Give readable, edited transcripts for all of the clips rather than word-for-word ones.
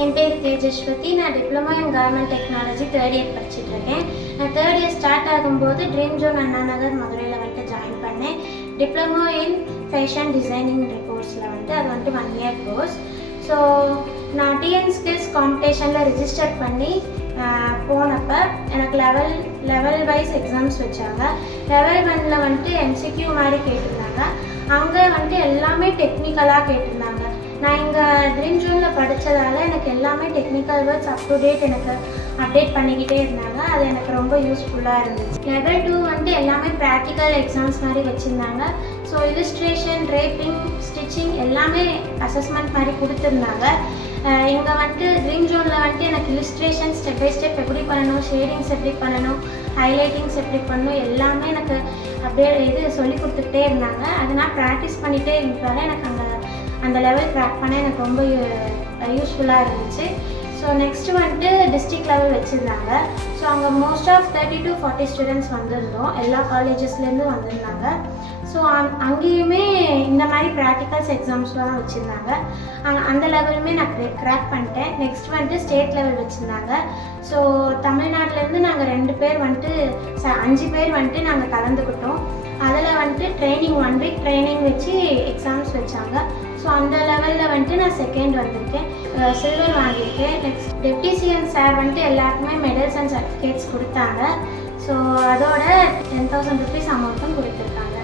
என் பேர் தேஜஸ்வதி. நான் diploma in garment technology third year படிச்சுட்டு இருக்கேன். நான் தேர்ட் இயர் ஸ்டார்ட் ஆகும்போது ட்ரீம் ஜோன் அண்ணா நகர் மதுரையில் வந்துட்டு ஜாயின் பண்ணேன். டிப்ளமோ இன் ஃபேஷன் டிசைனிங் கோர்ஸில் வந்துட்டு அது வந்துட்டு 1 year கோர்ஸ். ஸோ நான் டிஎன் ஸ்கில்ஸ் காம்படிஷனில் ரிஜிஸ்டர் பண்ணி போனப்போ எனக்கு லெவல் வைஸ் எக்ஸாம்ஸ் வச்சாங்க. லெவல் 1ல் வந்துட்டு எம்சிக்யூ மாதிரி கேட்டிருந்தாங்க. அங்கே வந்துட்டு எல்லாமே டெக்னிக்கலாக கேட்டிருந்தாங்க. நான் இங்கே ட்ரீம் ஜோனில் படித்ததால் எனக்கு எல்லாமே technical words up to date எனக்கு அப்டேட் பண்ணிக்கிட்டே இருந்தாங்க. அது எனக்கு ரொம்ப யூஸ்ஃபுல்லாக இருந்துச்சு. லெவல் 2 வந்துட்டு எல்லாமே ப்ராக்டிக்கல் எக்ஸாம்ஸ் மாதிரி வச்சுருந்தாங்க. ஸோ இல்லுஸ்ட்ரேஷன், ட்ரேப்பிங், ஸ்டிச்சிங் எல்லாமே அசஸ்மெண்ட் மாதிரி கொடுத்துருந்தாங்க. இங்கே வந்துட்டு ட்ரீம் ஜோனில் வந்துட்டு எனக்கு இல்லுஸ்ட்ரேஷன் ஸ்டெப் பை ஸ்டெப் எப்படி பண்ணணும், ஷேடிங்ஸ் எப்படி பண்ணணும், ஹைலைட்டிங்ஸ் எப்படி பண்ணணும் எல்லாமே எனக்கு அப்படியே சொல்லி கொடுத்துக்கிட்டே இருந்தாங்க. அது நான் ப்ராக்டிஸ் பண்ணிகிட்டே இருந்ததால் எனக்கு அந்த லெவல் க்ராக் பண்ண எனக்கு ரொம்ப யூஸ்ஃபுல்லாக இருந்துச்சு. ஸோ நெக்ஸ்ட்டு வந்துட்டு டிஸ்ட்ரிக்ட் லெவல் வச்சுருந்தாங்க. ஸோ அங்கே மோஸ்ட் ஆஃப் 30 to 40 ஸ்டூடெண்ட்ஸ் வந்திருந்தோம். எல்லா காலேஜஸ்லேருந்து வந்திருந்தாங்க. ஸோ அங்கேயுமே இந்த மாதிரி ப்ராக்டிகல்ஸ் எக்ஸாம்ஸ்லாம் வச்சுருந்தாங்க. அந்த லெவலுமே நான் க்ராக் பண்ணிட்டேன். நெக்ஸ்ட் வந்துட்டு ஸ்டேட் லெவல் வச்சுருந்தாங்க. ஸோ தமிழ்நாட்டிலேருந்து நாங்கள் 2 பேர் வந்துட்டு 5 பேர் வந்துட்டு நாங்கள் கலந்துக்கிட்டோம். அதில் வந்துட்டு ட்ரைனிங் 1 week ட்ரைனிங் வச்சு எக்ஸாம்ஸ் வச்சாங்க. ஸோ அந்த லெவலில் வந்துட்டு நான் செகண்ட் வந்திருக்கேன், சில்வர் வாங்கியிருக்கேன். நெக்ஸ்ட் டெப்டி சிஎம் சார் வந்துட்டு எல்லாருக்குமே மெடல்ஸ் அண்ட் சர்டிஃபிகேட்ஸ் கொடுத்தாங்க. ஸோ அதோட 10,000 rupees அமௌண்ட்டும் கொடுத்துருக்காங்க.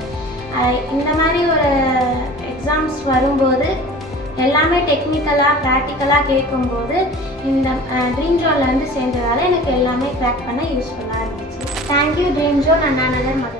இந்த மாதிரி ஒரு எக்ஸாம்ஸ் வரும்போது எல்லாமே டெக்னிக்கலாக ப்ராக்டிக்கலாக கேட்கும்போது இந்த ட்ரீம் ஜோனில் வந்து சேர்ந்ததால் எனக்கு எல்லாமே க்ராக் பண்ண யூஸ்ஃபுல்லாக இருந்துச்சு. Thank you dream zone Anna Nagar Madurai.